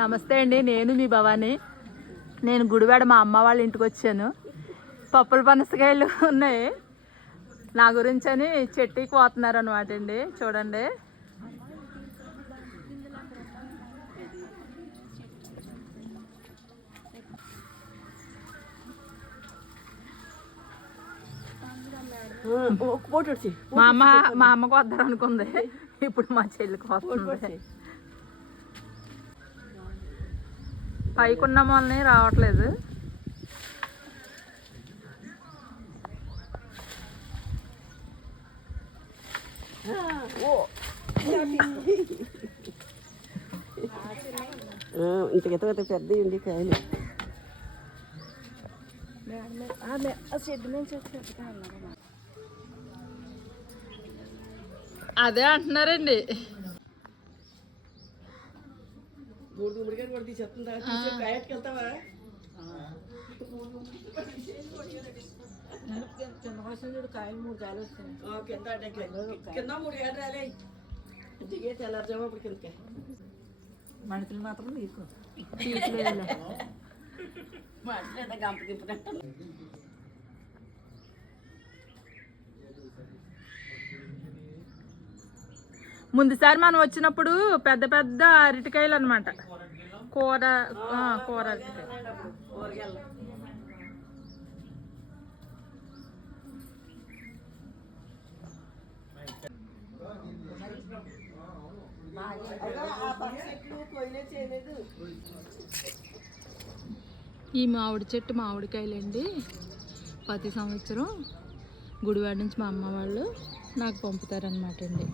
నమస్తే అండి నేను మీ భవాని. నేను గుడివాడ మా అమ్మ వాళ్ళ ఇంటికి వచ్చాను. పప్పుల పనసకాయలు ఉన్నాయి. నా గురించి అని చెట్టుకి పోతున్నారు అనమాట అండి చూడండి. మా అమ్మ మా అమ్మకు వద్దారు అనుకుంది ఇప్పుడు మా చెల్లికి వస్తుంది. పైకున్న మొలని రావట్లేదు. ఇంత గత గత పెద్ద ఉండి కాయలు. అదే అంటున్నారండి. మూడు గుమ్మడికాయలు కూడా తీసేస్తుందా తీసే కాయట్కి వెళ్తావా? కాయలు మూడు కాయలు వస్తాయి కింద మూడు కాయలు రాలే. దిగే తెల్లారుజాము ఇప్పుడు కిందకి మనుషులు మాత్రం నీకు మాట్లాడే గంప తిప్పుకుంటా ముందుసారి మనం వచ్చినప్పుడు పెద్ద పెద్ద అరటికాయలు అనమాట కూర కూర ఈ మామిడి చెట్టు మామిడికాయలండి. ప్రతి సంవత్సరం గుడివాడ నుంచి మా అమ్మ వాళ్ళు నాకు పంపుతారనమాట అండి.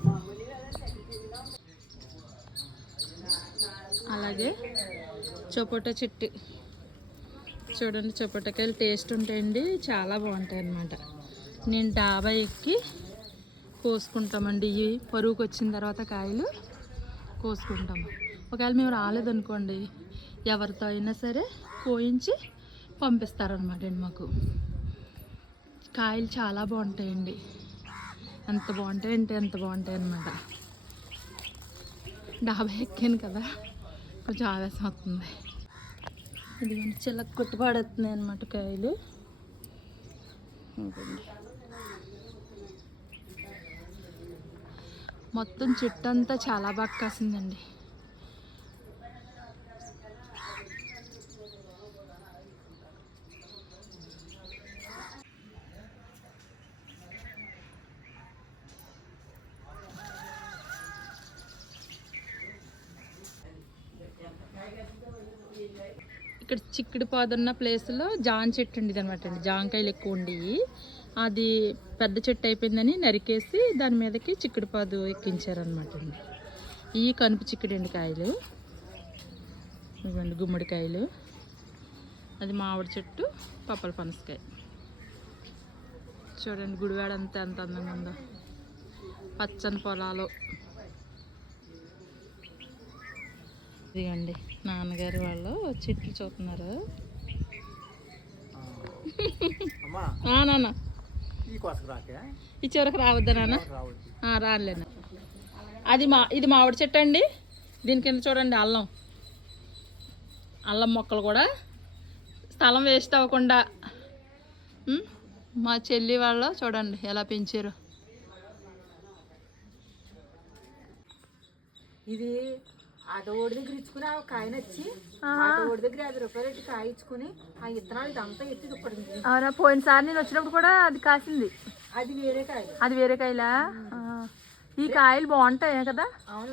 అలాగే చొపోటా చెట్టు. చూడండి చపోటాకాయలు టేస్ట్ ఉంటాయండి. చాలా బాగుంటాయి అన్నమాట. నేను డాబా ఎక్కి కోసుకుంటామండి. ఇవి పరుగుకు వచ్చిన తర్వాత కాయలు కోసుకుంటాము. ఒకవేళ మేము రాలేదనుకోండి ఎవరితో అయినా సరే కోయించి పంపిస్తారనమాట అండి మాకు. కాయలు చాలా బాగుంటాయండి. ఎంత బాగుంటాయంటే ఎంత బాగుంటాయి అన్నమాట. డాబా ఎక్కాను కదా. కొంచెం ఆవేశం అవుతుంది ఇది చిల్లక కొట్టుపాడేస్తున్నాయి అనమాట కాయలు. మొత్తం చెట్టు అంతా చాలా బాగా కాసిందండి. ఇక్కడ చిక్కుడు పాదున్న ప్లేస్లో జాన్ చెట్టు ఉండేది అనమాట అండి. జాంకాయలు ఎక్కువ ఉండేవి. అది పెద్ద చెట్టు అయిపోయిందని నరికేసి దాని మీదకి చిక్కుడు పాదు ఎక్కించారనమాట అండి. ఈ కనుపు చిక్కుడండి కాయలు. ఇవ్వండి గుమ్మడికాయలు. అది మామిడి చెట్టు పప్పల పనసకాయ. చూడండి గుడివాడ అంతా ఎంత అందంగా ఉందో. పచ్చని పొలాలు. ఇదిగోండి. నాన్నగారు వాళ్ళు చెట్లు చూస్తున్నారు. నాన్న. ఈ చివరికి రావద్దా నాన్న? రానులేనా అది మా ఇది మామిడి చెట్టు అండి. దీని కింద చూడండి అల్లం. అల్లం మొక్కలు కూడా స్థలం వేస్ట్ అవ్వకుండా మా చెల్లి వాళ్ళు చూడండి ఎలా పెంచారు. ఇది ఓడి దగ్గర ఇచ్చుకుని ఆ కాయ నచ్చి ఆటో ఓడి దగ్గర యాభై రూపాయలు పెట్టి కాయ ఇచ్చుకుని ఆ ఇత్తనాలు ఇదంతా ఎత్తి అవునా పోయినసారి నేను వచ్చినప్పుడు కూడా అది కాసింది. అది వేరే కాయ అది వేరే కాయలా? ఆ. ఈ కాయలు బాగుంటాయి కదా? అవును